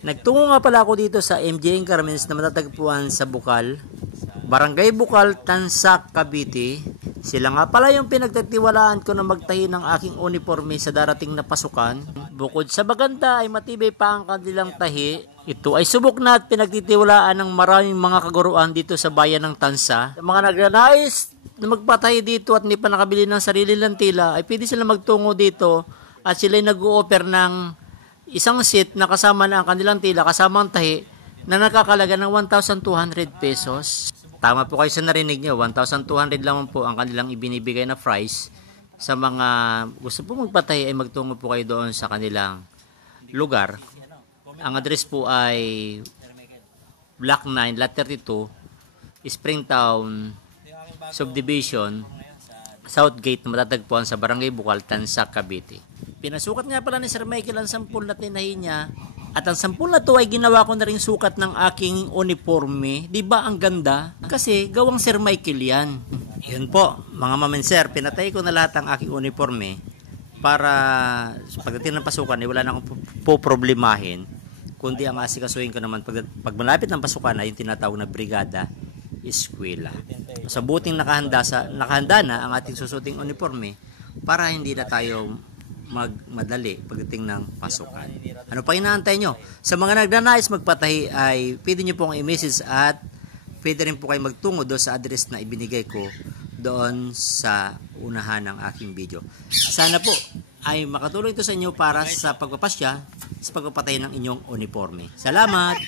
Nagtungo nga pala ako dito sa MJ Garments na matatagpuan sa Bukal, Barangay Bukal, Tansak, Cavite. Sila nga pala yung pinagtatiwalaan ko na magtahi ng aking uniforme sa darating na pasukan. Bukod sa maganda ay matibay pa ang kanilang tahi. Ito ay subok na at pinagtitiwalaan ng maraming mga kaguruan dito sa bayan ng Tansa. Sa mga nagnanais na magpatahi dito at hindi pa nakabili ng sarili ng tila, ay pwede sila magtungo dito at sila ay nag-o-offer ng isang set na kasama na ang kanilang tila, kasama ang tahi, na nakakalaga ng 1,200 pesos. Tama po kayo sa narinig nyo, 1,200 lamang po ang kanilang ibinibigay na price. Sa mga gusto po magpatahi ay magtungo po kayo doon sa kanilang lugar. Ang address po ay Block 9, Lot 32, Springtown Subdivision, Southgate na matatagpuan sa Barangay Bukal, Tansak, Cavite. Pinasukat nga pala ni Sir Michael ang sampul na tinahi niya. At ang sampul na to ay ginawa ko na rin sukat ng aking uniforme. Diba ang ganda? Kasi gawang Sir Michael yan. Yun po, mga mamenser, pinatay ko na lahat ang aking uniforme para pagdating ng pasukan ay wala na akong poproblemahin. Kundi ang asikasuhin ko naman pag malapit ng pasukan ay yung tinatawag na brigada eskwela. Sa buting nakahanda na ang ating susuting uniforme para hindi na tayo magmadali pagdating ng pasukan. Ano pa inaantay nyo? Sa mga nagnanais magpatahi ay pwede nyo pong i-message at pwede rin po kayo magtungo doon sa address na ibinigay ko doon sa unahan ng aking video. Sana po ay makatulong ito sa inyo para sa pagpapasya sa pagpapatahi ng inyong uniforme. Salamat!